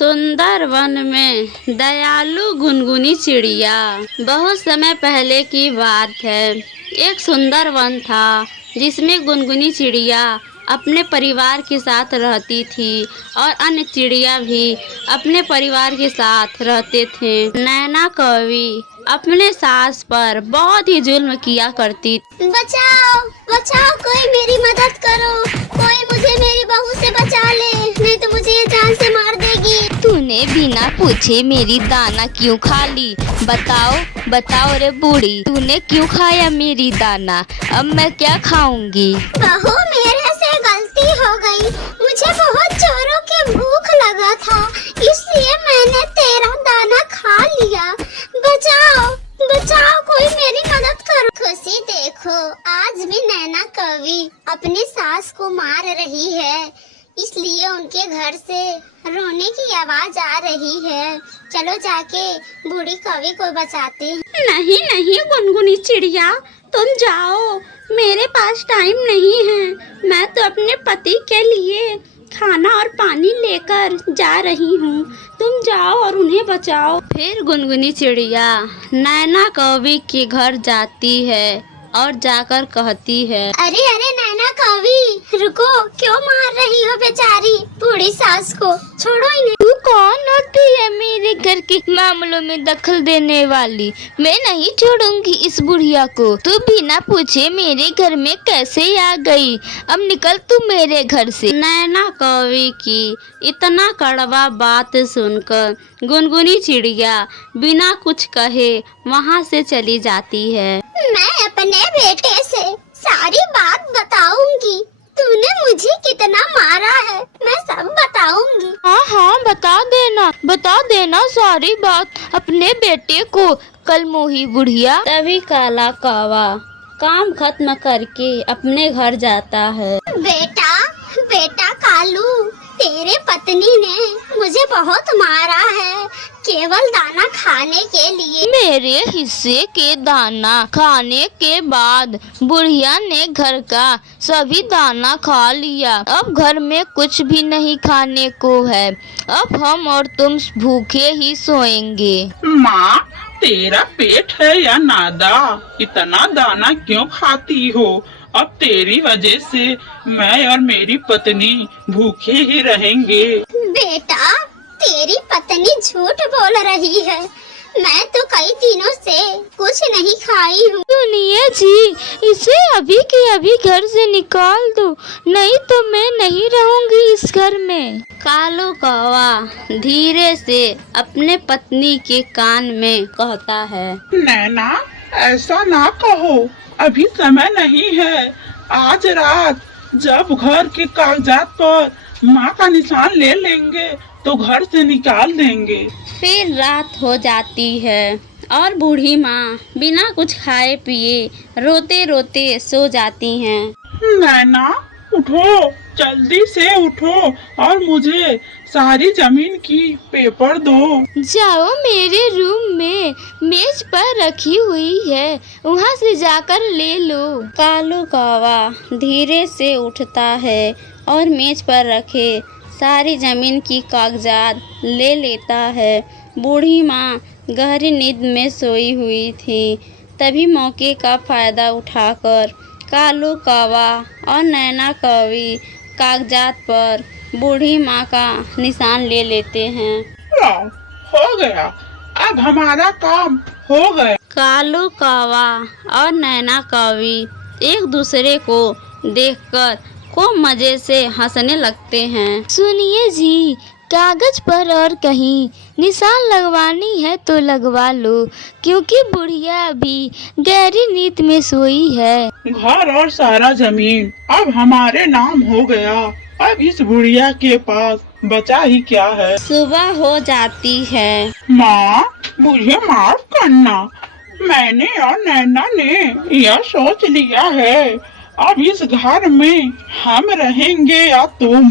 सुंदर वन में दयालु गुनगुनी चिड़िया। बहुत समय पहले की बात है। एक सुंदर वन था जिसमें गुनगुनी चिड़िया अपने परिवार के साथ रहती थी और अन्य चिड़िया भी अपने परिवार के साथ रहते थे। नैना कौवी अपने सास पर बहुत ही जुल्म किया करती। बचाओ बचाओ, कोई मेरी मदद करो, कोई मुझे मेरी बहू से बचा ले, नहीं तो मुझे ये जान से मार देगी। तूने बिना पूछे मेरी दाना क्यों खा ली? बताओ बताओ रे बूढ़ी, तूने क्यों खाया मेरी दाना? अब मैं क्या खाऊंगी? बहू, मेरे से गलती हो गई, मुझे बहुत जोरों की भूख लगा था, इसलिए मैंने तेरा दाना खा लिया। बचाओ बचाओ, कोई मेरी मदद करो। खुशी देखो, आज भी नैना कौवी अपनी सास को मार रही है, इसलिए उनके घर से रोने की आवाज आ रही है। चलो जाके बूढ़ी कौवी को बचाते हैं। नहीं नहीं गुनगुनी चिड़िया, तुम जाओ, मेरे पास टाइम नहीं है। मैं तो अपने पति के लिए खाना और पानी लेकर जा रही हूँ, तुम जाओ और उन्हें बचाओ। फिर गुनगुनी चिड़िया नैना कौवी के घर जाती है और जाकर कहती है, अरे अरे नैना कौवी, रुको, क्यों मार रही हो बेचारी बूढ़ी सास को? छोड़ो इन्हें। तू कौन होती है मेरे घर के मामलों में दखल देने वाली? मैं नहीं छोड़ूंगी इस बुढ़िया को। तू बिना पूछे मेरे घर में कैसे आ गई? अब निकल तू मेरे घर से। नैना कौवी की इतना कड़वा बात सुनकर गुनगुनी चिड़िया बिना कुछ कहे वहाँ से चली जाती है। मैं अपने बेटे से सारी बात बताऊंगी, तूने मुझे कितना मारा है, मैं सब बताऊंगी। हाँ हाँ, बता देना सारी बात अपने बेटे को, कल मोही बुढ़िया। तभी काला कौवा काम खत्म करके अपने घर जाता है। बेटा बेटा कालू, तेरे पत्नी ने मुझे बहुत मारा है, केवल दाना खाने के लिए। मेरे हिस्से के दाना खाने के बाद बुढ़िया ने घर का सभी दाना खा लिया। अब घर में कुछ भी नहीं खाने को है। अब हम और तुम भूखे ही सोएंगे। माँ, तेरा पेट है या नादा? इतना दाना क्यों खाती हो? अब तेरी वजह से मैं और मेरी पत्नी भूखे ही रहेंगे। बेटा, तेरी पत्नी झूठ बोल रही है, मैं तो कई दिनों से कुछ नहीं खाई हूँ। सुनिए जी, इसे अभी के अभी घर से निकाल दो, नहीं तो मैं नहीं रहूंगी इस घर में। कालू कौवा धीरे से अपने पत्नी के कान में कहता है, नैना, ऐसा ना कहो, अभी समय नहीं है। आज रात जब घर के कागजात पर माँ का निशान ले लेंगे तो घर से निकाल देंगे। फिर रात हो जाती है और बूढ़ी माँ बिना कुछ खाए पिए रोते रोते सो जाती हैं। नैना, उठो, जल्दी से उठो और मुझे सारी जमीन की पेपर दो। जाओ, मेरे रूम में मेज पर रखी हुई है, वहाँ से जाकर ले लो। कालू कौवा धीरे से उठता है और मेज पर रखे सारी जमीन की कागजात ले लेता है। बूढ़ी माँ गहरी नींद में सोई हुई थी। तभी मौके का फायदा उठाकर कालू कौवा और नैना कौवी कागजात पर बूढ़ी माँ का निशान ले लेते हैं। हो गया, अब हमारा काम हो गया। कालू कौवा और नैना कौवी एक दूसरे को देखकर खूब मजे से हंसने लगते हैं। सुनिए जी, कागज पर और कहीं निशान लगवानी है तो लगवा लो, क्योंकि बुढ़िया अभी गहरी नींद में सोई है। घर और सारा जमीन अब हमारे नाम हो गया। अब इस बुढ़िया के पास बचा ही क्या है। सुबह हो जाती है। माँ, मुझे माफ करना, मैंने और नैना ने यह सोच लिया है, अब इस घर में हम रहेंगे या तुम।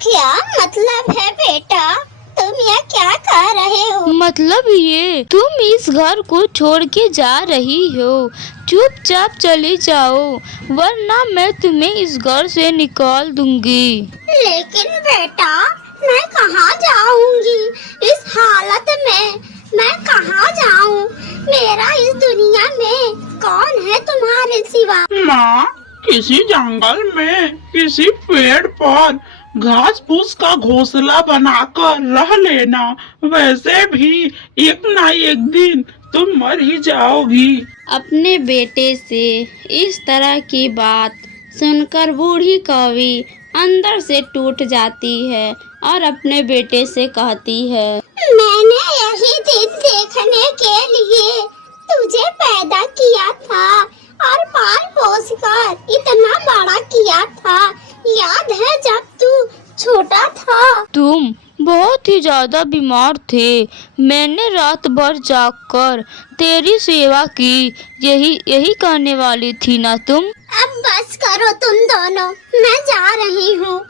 क्या मतलब है बेटा? तुम यह क्या कह रहे हो? मतलब ये, तुम इस घर को छोड़ के जा रही हो, चुपचाप चली जाओ, वरना मैं तुम्हें इस घर से निकाल दूंगी। लेकिन बेटा, मैं कहाँ जाऊँ? किसी जंगल में किसी पेड़ पर घास फूस का घोंसला बनाकर रह लेना, वैसे भी एक ना एक दिन तुम मर ही जाओगी। अपने बेटे से इस तरह की बात सुनकर बूढ़ी कौवी अंदर से टूट जाती है और अपने बेटे से कहती है, मैंने यही दिन देखने के लिए तुझे पैदा किया था और पाल पोस कर इतना बड़ा किया था। याद है जब तू छोटा था? तुम बहुत ही ज्यादा बीमार थे। मैंने रात भर जागकर तेरी सेवा की। यही कहने वाली थी ना तुम? अब बस करो तुम दोनों, मैं जा रही हूँ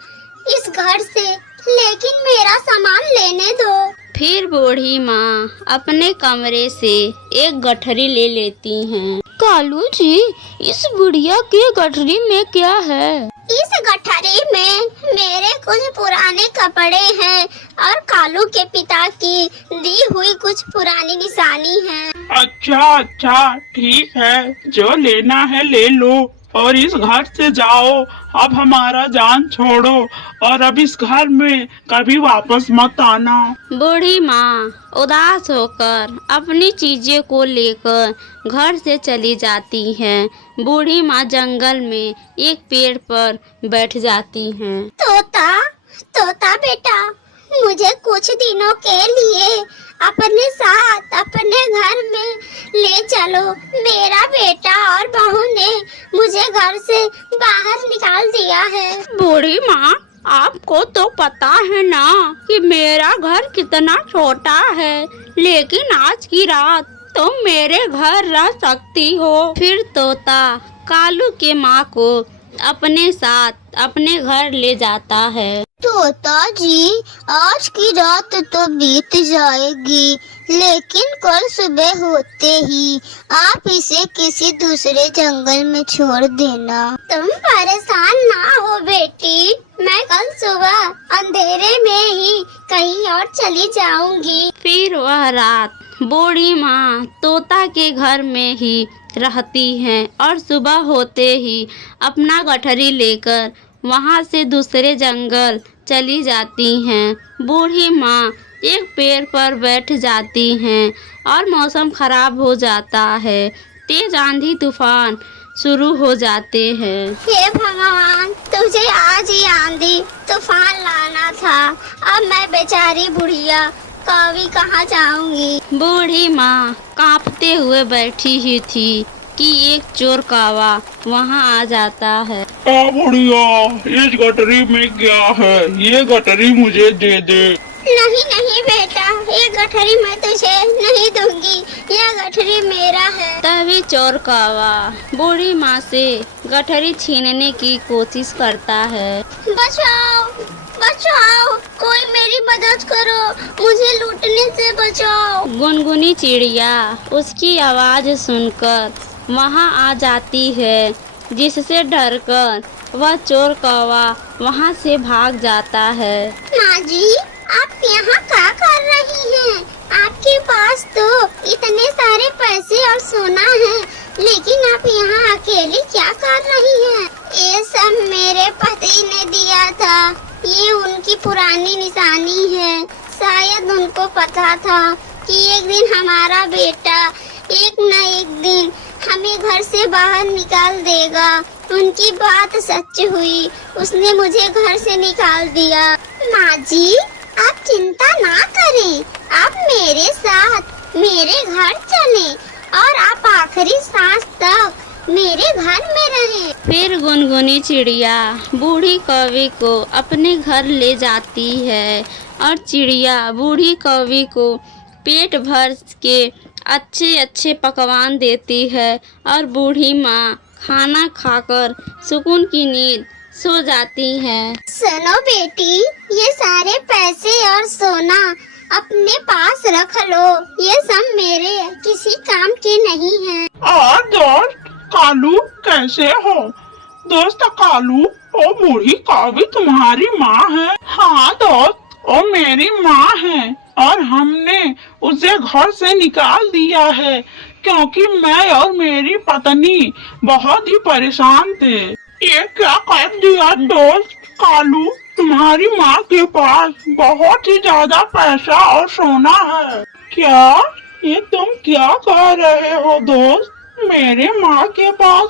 इस घर से, लेकिन मेरा सामान लेने दो। फिर बूढ़ी माँ अपने कमरे से एक गठरी ले लेती हैं। कालू जी, इस बुढ़िया के गठरी में क्या है? इस गठरी में मेरे कुछ पुराने कपड़े हैं और कालू के पिता की दी हुई कुछ पुरानी निशानी है। अच्छा ठीक है, जो लेना है ले लो और इस घर से जाओ। अब हमारा जान छोड़ो और अब इस घर में कभी वापस मत आना। बूढ़ी माँ उदास होकर अपनी चीजें को लेकर घर से चली जाती हैं। बूढ़ी माँ जंगल में एक पेड़ पर बैठ जाती हैं। तोता बेटा, मुझे कुछ दिनों के लिए अपने साथ अपने घर में ले चलो। मेरा बेटा और बहू ने मुझे घर से बाहर निकाल दिया है। बूढ़ी माँ, आपको तो पता है ना कि मेरा घर कितना छोटा है, लेकिन आज की रात तुम मेरे घर रह सकती हो। फिर तोता कालू के माँ को अपने साथ अपने घर ले जाता है। तोता जी, आज की रात तो बीत जाएगी, लेकिन कल सुबह होते ही आप इसे किसी दूसरे जंगल में छोड़ देना। तुम परेशान ना हो बेटी, मैं कल सुबह अंधेरे में ही कहीं और चली जाऊंगी। फिर वह रात बूढ़ी माँ तोता के घर में ही रहती हैं और सुबह होते ही अपना गठरी लेकर वहाँ से दूसरे जंगल चली जाती हैं। बूढ़ी माँ एक पेड़ पर बैठ जाती हैं और मौसम खराब हो जाता है। तेज आंधी तूफान शुरू हो जाते हैं। हे भगवान, तुझे आज ही आंधी तूफान लाना था। अब मैं बेचारी बुढ़िया कभी कहाँ जाऊंगी। बूढ़ी माँ कांपते हुए बैठी ही थी कि एक चोर कौवा वहाँ आ जाता है। बुढ़िया, इस गठरी में क्या है? ये गठरी मुझे दे दे। नहीं बेटा, ये गठरी मैं तुझे नहीं दूंगी, यह गठरी मेरा है। तभी चोर कौवा बूढ़ी माँ से गठरी छीनने की कोशिश करता है। बचाओ, कोई मेरी मदद करो, मुझे लूटने से बचाओ। गुनगुनी चिड़िया उसकी आवाज सुनकर वहाँ आ जाती है, जिससे डरकर वह चोर कौवा वहाँ से भाग जाता है। माँ जी, आप यहाँ क्या कर रही हैं? आपके पास तो इतने सारे पैसे और सोना है, लेकिन आप यहाँ अकेली क्या कर रही हैं? ये सब मेरे पति ने दिया था। ये उनकी पुरानी निशानी है। शायद उनको पता था कि एक दिन हमारा बेटा एक न एक दिन हमें घर से बाहर निकाल देगा। उनकी बात सच हुई, उसने मुझे घर से निकाल दिया। माँ जी, आप चिंता ना करें, आप मेरे साथ मेरे घर चलें और आप आखिरी सांस तक मेरे घर में रहें। फिर गुनगुनी चिड़िया बूढ़ी कौवी को अपने घर ले जाती है और चिड़िया बूढ़ी कौवी को पेट भर के अच्छे पकवान देती है और बूढ़ी माँ खाना खाकर सुकून की नींद सो जाती है। सुनो बेटी, ये सारे पैसे और सोना अपने पास रख लो, ये सब मेरे किसी काम के नहीं हैं। दोस्त कालू, कैसे हो? दोस्त कालू, ओ बूढ़ी कौवी तुम्हारी माँ है? हाँ दोस्त, ओ मेरी माँ है और हमने उसे घर से निकाल दिया है क्योंकि मैं और मेरी पत्नी बहुत ही परेशान थे। ये क्या कर दिया दोस्त कालू? तुम्हारी माँ के पास बहुत ही ज्यादा पैसा और सोना है। क्या ये तुम क्या कह रहे हो दोस्त? मेरे माँ के पास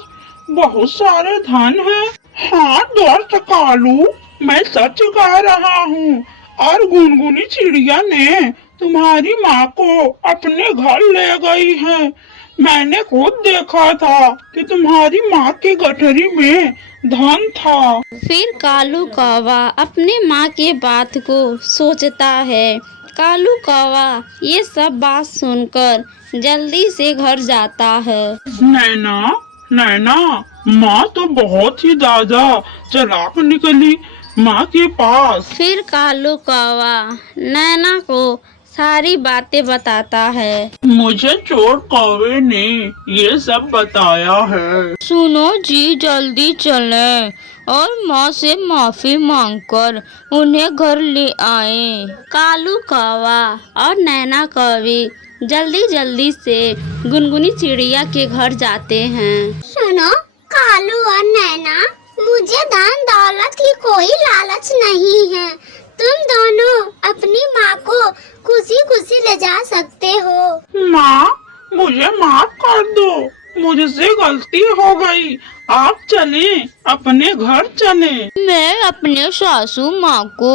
बहुत सारे धन है। हाँ दोस्त कालू, मैं सच कह रहा हूँ। और गुनगुनी चिड़िया ने तुम्हारी माँ को अपने घर ले गई है। मैंने खुद देखा था कि तुम्हारी माँ के गठरी में धन था। फिर कालू कौवा अपने माँ के बात को सोचता है। कालू कौवा ये सब बात सुनकर जल्दी से घर जाता है। नैना, नैना, माँ तो बहुत ही ज्यादा चालाक निकली माँ के पास। फिर कालू कौवा नैना को सारी बातें बताता है। मुझे चोर कौवे ने ये सब बताया है। सुनो जी, जल्दी चलें और माँ से माफी मांगकर उन्हें घर ले आए। कालू कौवा और नैना कौवी जल्दी जल्दी से गुनगुनी चिड़िया के घर जाते हैं। सुनो कालू और नैना, मुझे धन दौलत की कोई लालच नहीं है। तुम दोनों अपनी माँ को खुशी खुशी ले जा सकते हो। माँ, मुझे माफ कर दो, मुझसे गलती हो गई। आप चले, अपने घर चले। मैं अपने सासू माँ को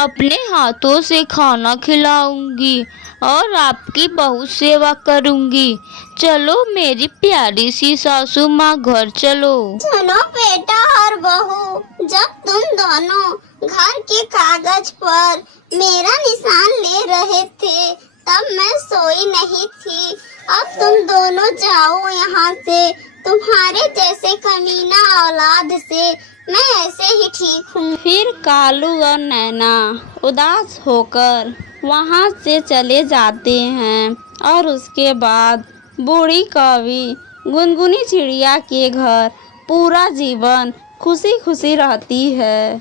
अपने हाथों से खाना खिलाऊंगी और आपकी बहुत सेवा करूंगी। चलो मेरी प्यारी सी सासू माँ, घर चलो। सुनो बेटा और बहू, जब तुम दोनों घर के कागज पर मेरा निशान ले रहे थे तब मैं सोई नहीं थी। अब तुम दोनों जाओ यहाँ से। तुम्हारे जैसे कमीना औलाद से मैं ऐसे ही ठीक हूँ। फिर कालू और नैना उदास होकर वहाँ से चले जाते हैं और उसके बाद बूढ़ी कौवी गुनगुनी चिड़िया के घर पूरा जीवन खुशी खुशी रहती है।